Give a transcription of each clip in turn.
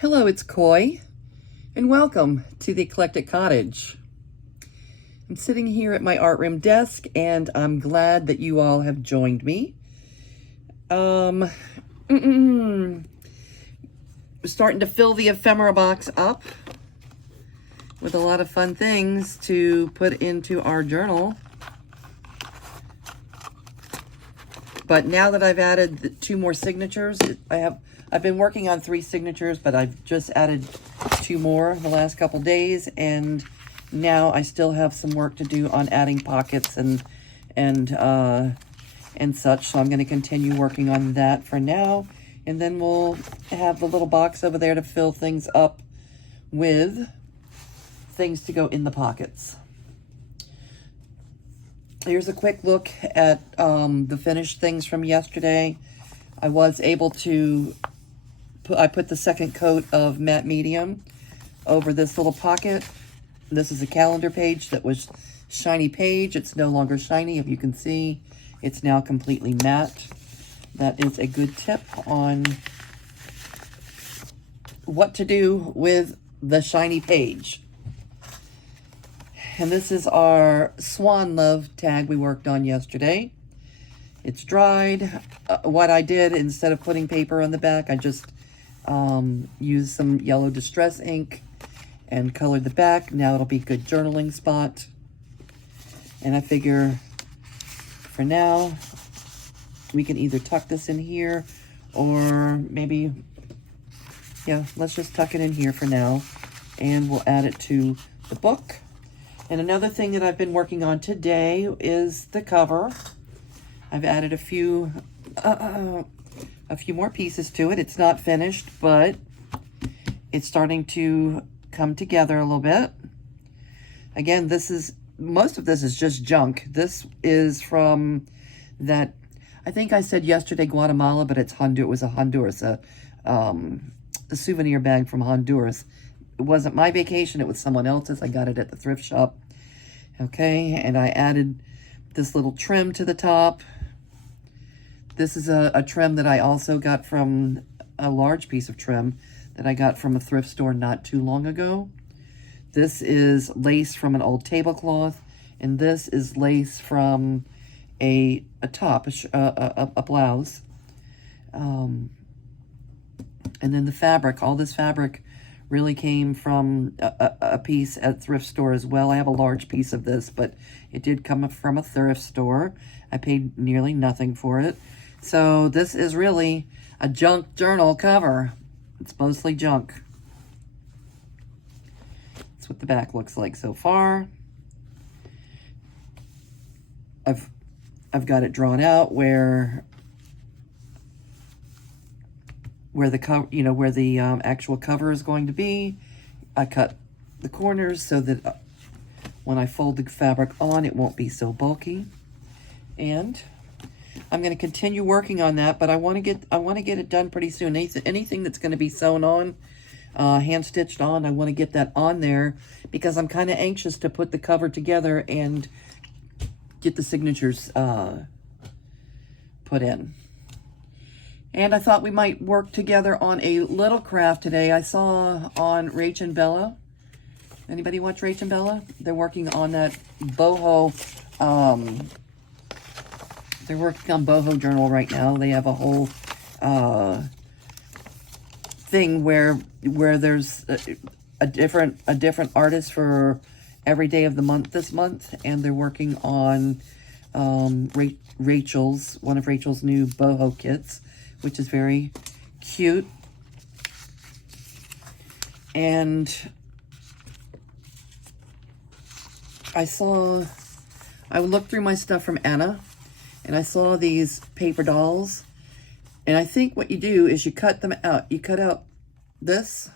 Hello, it's Coy, and welcome to the Eclectic Cottage. I'm sitting here at my art room desk, and I'm glad that you all have joined me. We're starting to fill the ephemera box up with a lot of fun things to put into our journal. But now that I've added the 2 more signatures, I've been working on 3 signatures, but I've just added 2 more the last couple days, and now I still have some work to do on adding pockets and such. So I'm going to continue working on that for now, and then we'll have the little box over there to fill things up with things to go in the pockets. Here's a quick look at the finished things from yesterday. I was able to I put the second coat of matte medium over this little pocket. This is a calendar page that was shiny page. It's no longer shiny. If you can see, it's now completely matte. That is a good tip on what to do with the shiny page. And this is our Swan Love tag we worked on yesterday. It's dried. What I did, instead of putting paper on the back, I just used some yellow distress ink and colored the back. Now it'll be a good journaling spot. And I figure for now, we can either tuck this in here or maybe, yeah, let's just tuck it in here for now. And we'll add it to the book. And another thing that I've been working on today is the cover. I've added a few more pieces to it. It's not finished, but it's starting to come together a little bit. Again, most of this is just junk. This is from that, I think I said yesterday Guatemala, but it's Honduras. It was a Honduras, a souvenir bag from Honduras. It wasn't my vacation, it was someone else's. I got it at the thrift shop. Okay, and I added this little trim to the top. This is a trim that I also got from a large piece of trim that I got from a thrift store not too long ago. This is lace from an old tablecloth, and this is lace from a top, a blouse. And then the fabric, all this fabric really came from a piece at thrift store as well. I have a large piece of this, but it did come from a thrift store. I paid nearly nothing for it. So this is really a junk journal cover. It's mostly junk. That's what the back looks like so far. I've got it drawn out where the actual cover is going to be. I cut the corners so that when I fold the fabric on, it won't be so bulky. And I'm going to continue working on that, but I want to get it done pretty soon. Anything that's going to be sewn on, hand stitched on, I want to get that on there because I'm kind of anxious to put the cover together and get the signatures put in. And I thought we might work together on a little craft today. I saw on Rach and Bella. Anybody watch Rach and Bella? They're working on that boho. They're working on boho journal right now. They have a whole thing where there's a different artist for every day of the month this month, and they're working on one of Rachel's new boho kits, which is very cute. And I looked through my stuff from Anna, and I saw these paper dolls. And I think what you do is you cut them out. You cut out this,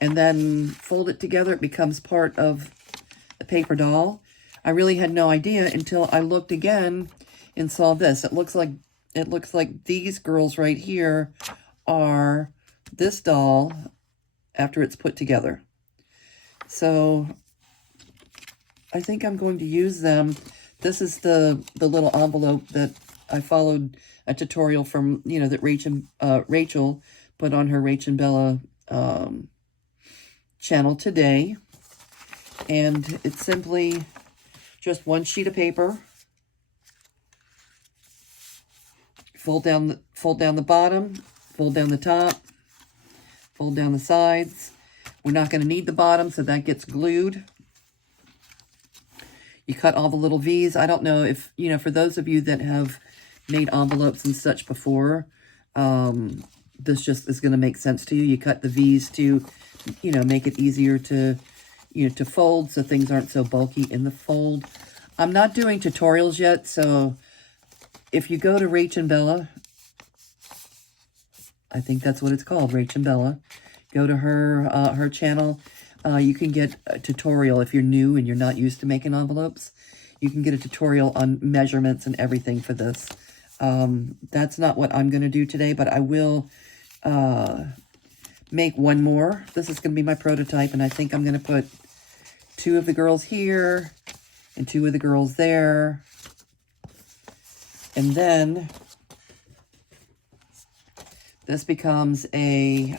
and then fold it together. It becomes part of the paper doll. I really had no idea until I looked again and saw this. It looks like these girls right here are this doll after it's put together. So I think I'm going to use them. This is the little envelope that I followed a tutorial from, that Rachel put on her Rach and Bella channel today. And it's simply just one sheet of paper. Fold down the bottom, fold down the top, fold down the sides. We're not going to need the bottom, so that gets glued. You cut all the little V's. I don't know if, you know, for those of you that have made envelopes and such before, this just is going to make sense to you. You cut the V's to, you know, make it easier to, you know, to fold so things aren't so bulky in the fold. I'm not doing tutorials yet, so if you go to Rach and Bella, I think that's what it's called, Rach and Bella. Go to her channel. You can get a tutorial if you're new and you're not used to making envelopes. You can get a tutorial on measurements and everything for this. That's not what I'm going to do today, but I will make one more. This is going to be my prototype, and I think I'm going to put 2 of the girls here and 2 of the girls there. And then this becomes a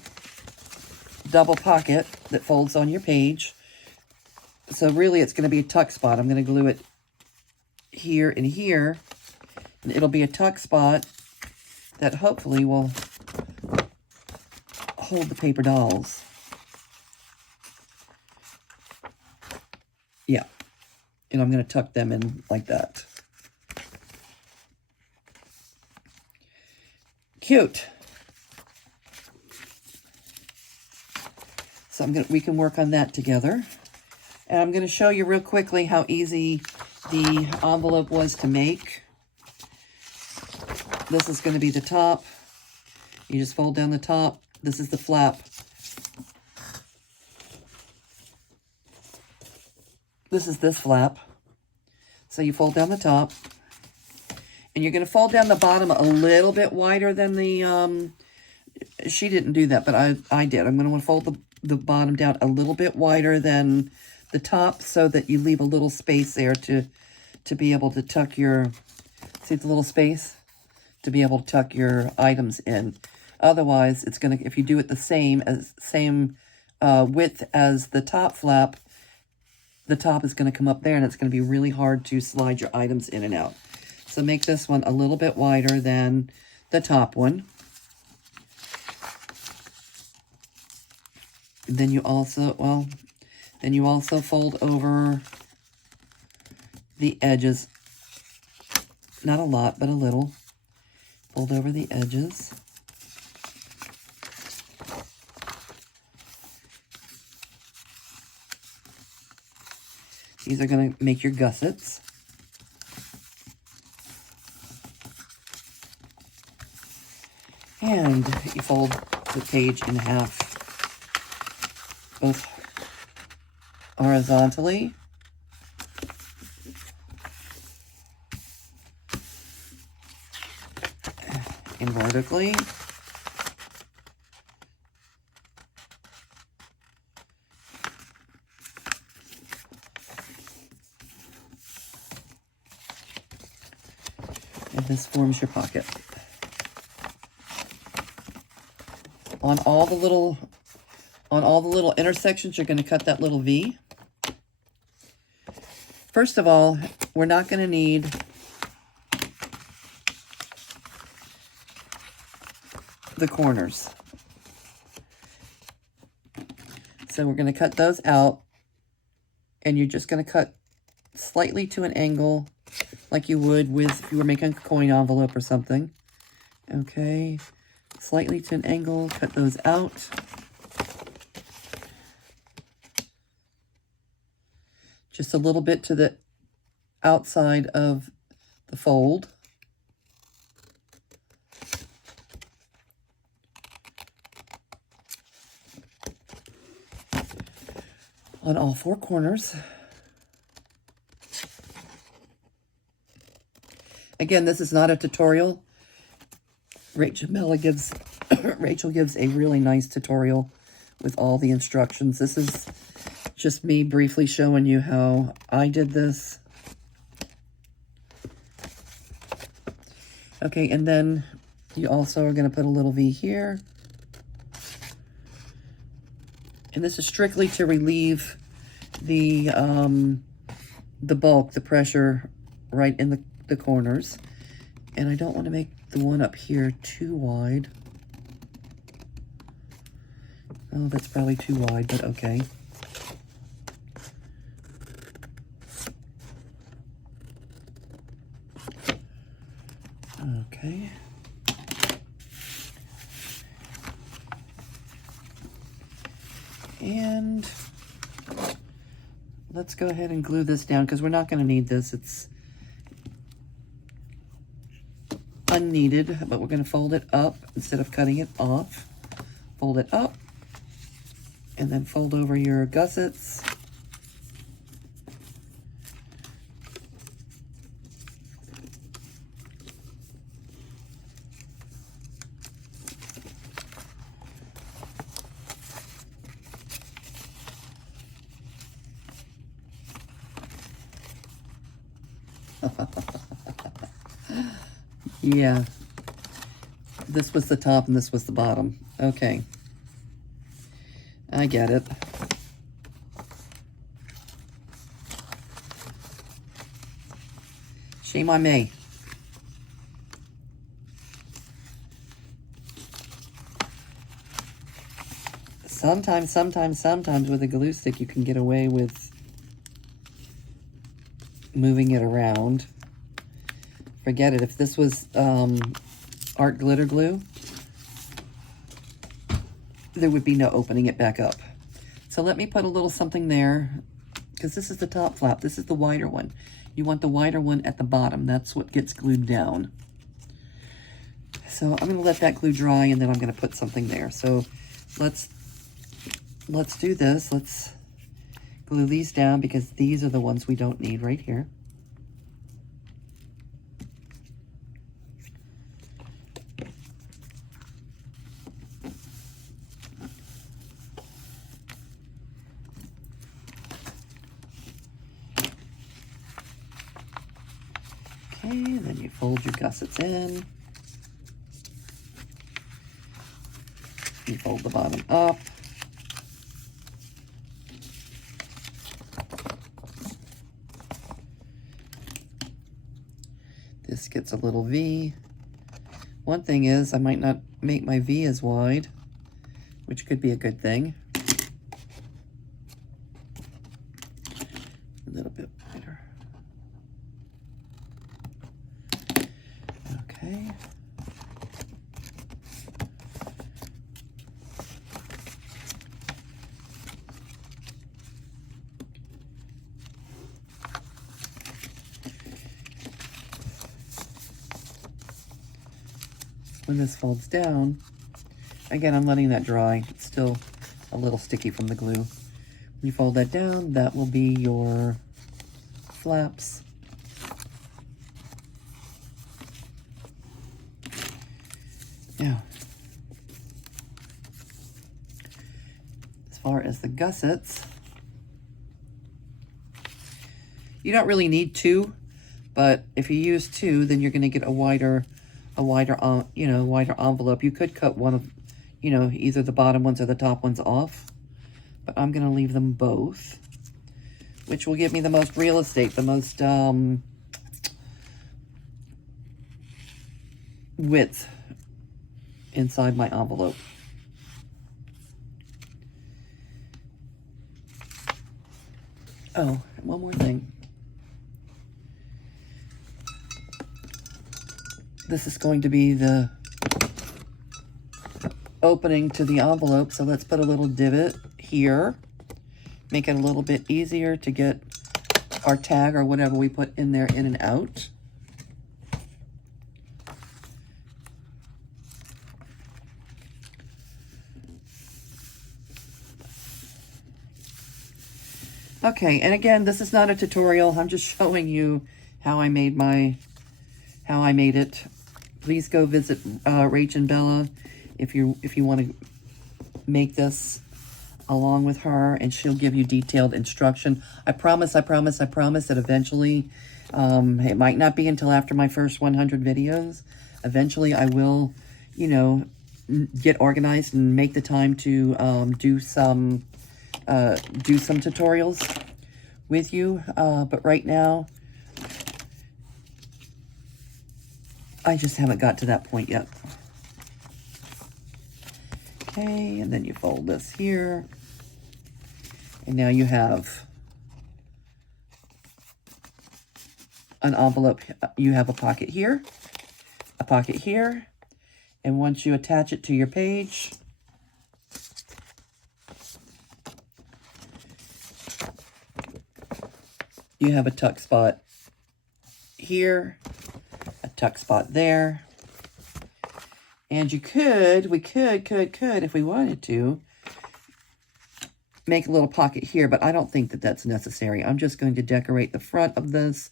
double pocket that folds on your page. So really it's going to be a tuck spot. I'm going to glue it here and here. And it'll be a tuck spot that hopefully will hold the paper dolls. Yeah. And I'm going to tuck them in like that. Cute. So we can work on that together. And I'm going to show you real quickly how easy the envelope was to make. This is going to be the top. You just fold down the top. This is the flap. This is this flap. So you fold down the top. And you're going to fold down the bottom a little bit wider than the... she didn't do that, but I did. I'm going to fold the bottom down a little bit wider than the top so that you leave a little space there to be able to tuck your... See the little space? To be able to tuck your items in. Otherwise, it's going to... If you do it the same width as the top flap, the top is going to come up there and it's going to be really hard to slide your items in and out. So make this one a little bit wider than the top one. Then you also, fold over the edges. Not a lot, but a little. Fold over the edges. These are going to make your gussets. And you fold the page in half, both horizontally and vertically. And this forms your pocket. On all the little intersections, you're going to cut that little V. First of all, we're not going to need the corners. So we're going to cut those out, and you're just going to cut slightly to an angle like you would with if you were making a coin envelope or something. Okay. Slightly to an angle, cut those out. Just a little bit to the outside of the fold. On all 4 corners. Again, this is not a tutorial. Rachel gives a really nice tutorial with all the instructions. This is just me briefly showing you how I did this. Okay, and then you also are going to put a little V here. And this is strictly to relieve the bulk, the pressure right in the corners. And I don't want to make the one up here too wide. Oh, that's probably too wide, but okay. Okay. And let's go ahead and glue this down because we're not going to need this. It's unneeded, but we're going to fold it up instead of cutting it off. Fold it up and then fold over your gussets. Yeah, this was the top and this was the bottom. Okay, I get it. Shame on me. Sometimes with a glue stick you can get away with moving it around. Forget it. If this was art glitter glue, there would be no opening it back up. So let me put a little something there, because this is the top flap. This is the wider one. You want the wider one at the bottom. That's what gets glued down. So I'm going to let that glue dry, and then I'm going to put something there. So let's do this. Let's glue these down, because these are the ones we don't need right here. Okay, then you fold your gussets in. You fold the bottom up. This gets a little V. One thing is I might not make my V as wide, which could be a good thing. A little bit wider. Okay. When this folds down, again, I'm letting that dry. It's still a little sticky from the glue. When you fold that down, that will be your flaps. Now, as far as the gussets, you don't really need two, but if you use two, then you're going to get a wider envelope. You could cut one of, either the bottom ones or the top ones off, but I'm going to leave them both, which will give me the most real estate, the most width inside my envelope. Oh, and one more thing. This is going to be the opening to the envelope, so let's put a little divot here. Make it a little bit easier to get our tag or whatever we put in there in and out. Okay, and again, this is not a tutorial. I'm just showing you how I made it. Please go visit Rach and Bella if you want to make this along with her, and she'll give you detailed instruction. I promise that eventually, it might not be until after my first 100 videos. Eventually, I will, get organized and make the time to do some do some tutorials with you, but right now I just haven't got to that point yet. Okay, and then you fold this here, and now you have an envelope. You have a pocket here, and once you attach it to your page, you have a tuck spot here, a tuck spot there, and we could, if we wanted to, make a little pocket here, but I don't think that that's necessary. I'm just going to decorate the front of this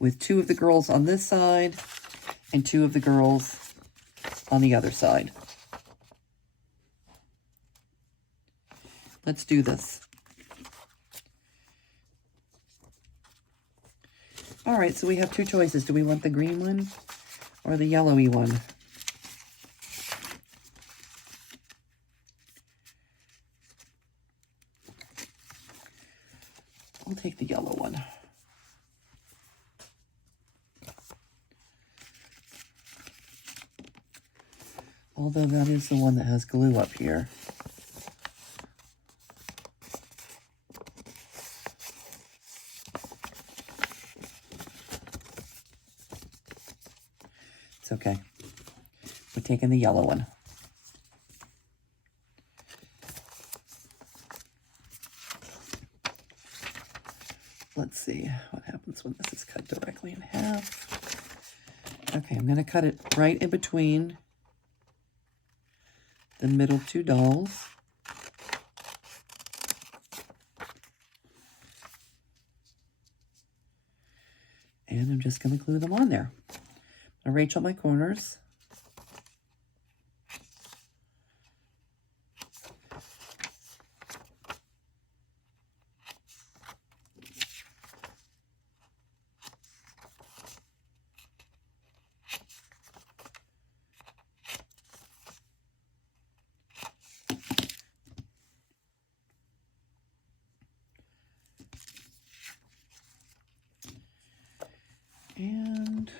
with 2 of the girls on this side and 2 of the girls on the other side. Let's do this. All right, so we have 2 choices. Do we want the green one or the yellowy one? I'll take the yellow one. Although that is the one that has glue up here. It's okay. We're taking the yellow one. Let's see what happens when this is cut directly in half. Okay, I'm going to cut it right in between the middle 2 dolls. And I'm just going to glue them on there. I'm going to Rachel my corners. And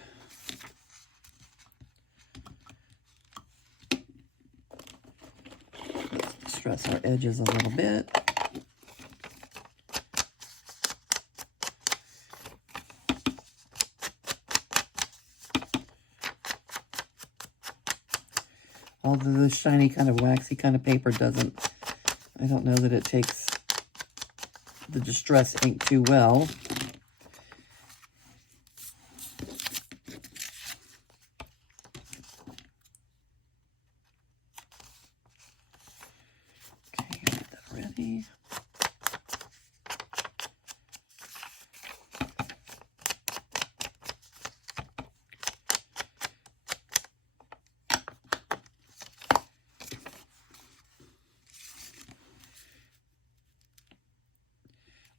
let's stress our edges a little bit. Although the shiny kind of waxy kind of paper doesn't, I don't know that it takes the distress ink too well.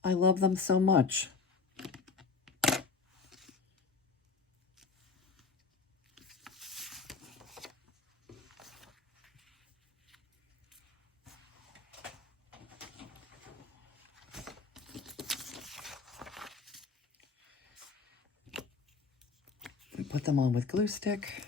I love them so much. And put them on with glue stick.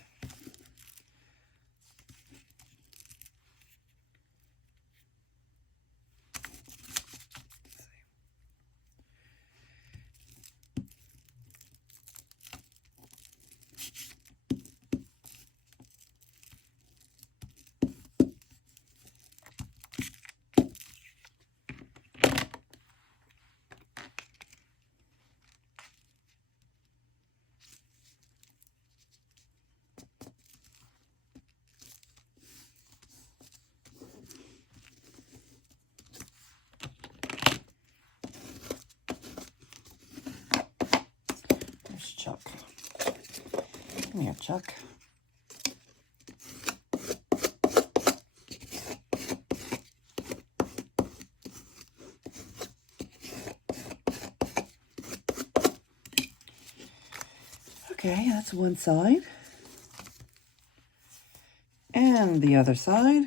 Chuck. Come here, Chuck. Okay, that's one side. And the other side.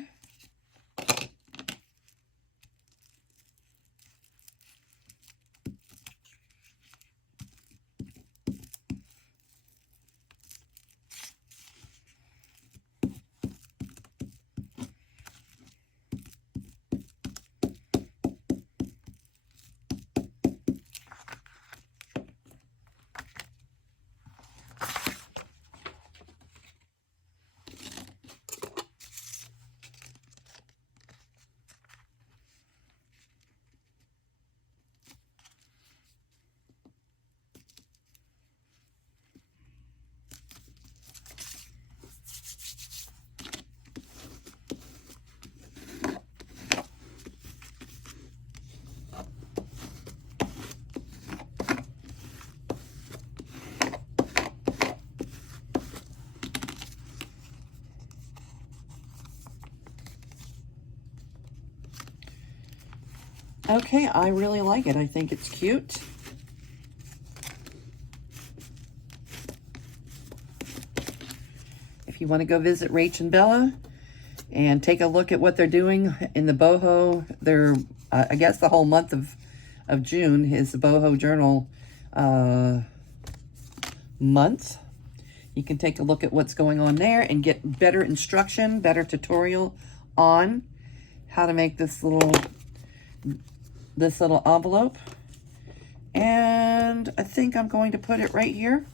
Okay, I really like it. I think it's cute. If you want to go visit Rach and Bella and take a look at what they're doing in the boho, they're, I guess the whole month of June is the boho journal month. You can take a look at what's going on there and get better instruction, better tutorial on how to make this little envelope. And I think I'm going to put it right here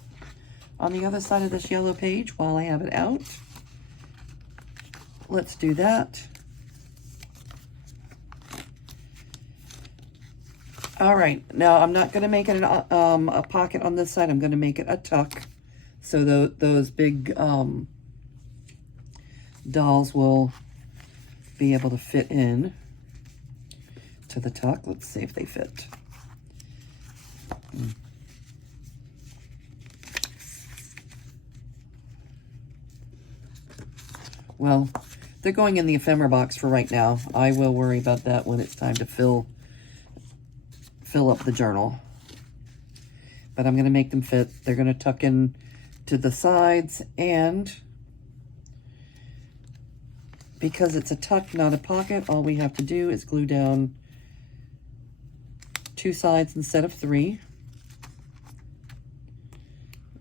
on the other side of this yellow page while I have it out. Let's do that. All right, now I'm not going to make it a pocket on this side. I'm going to make it a tuck, so those big dolls will be able to fit in to the tuck. Let's see if they fit. Well, they're going in the ephemera box for right now. I will worry about that when it's time to fill up the journal. But I'm going to make them fit. They're going to tuck in to the sides, and because it's a tuck, not a pocket, all we have to do is glue down 2 sides instead of 3.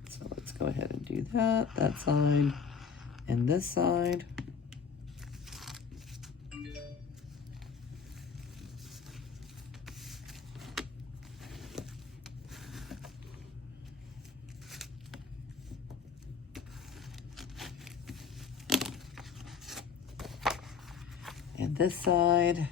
So let's go ahead and do that side and this side. And this side.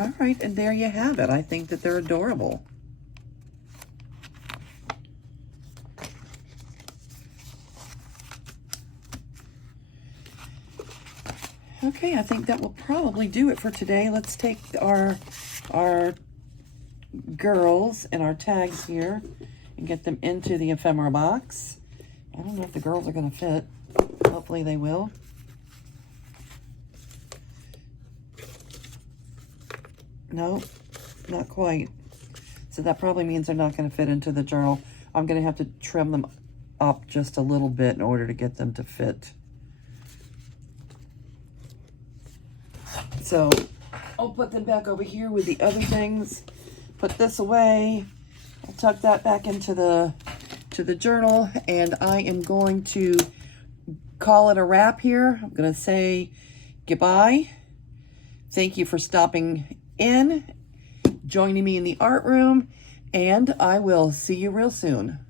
All right, and there you have it. I think that they're adorable. Okay, I think that will probably do it for today. Let's take our girls and our tags here and get them into the ephemera box. I don't know if the girls are going to fit. Hopefully they will. No, not quite. So that probably means they're not going to fit into the journal. I'm going to have to trim them up just a little bit in order to get them to fit. So I'll put them back over here with the other things. Put this away. I'll tuck that back into the journal, and I am going to call it a wrap here. I'm going to say goodbye. Thank you for stopping in, joining me in the art room, and I will see you real soon.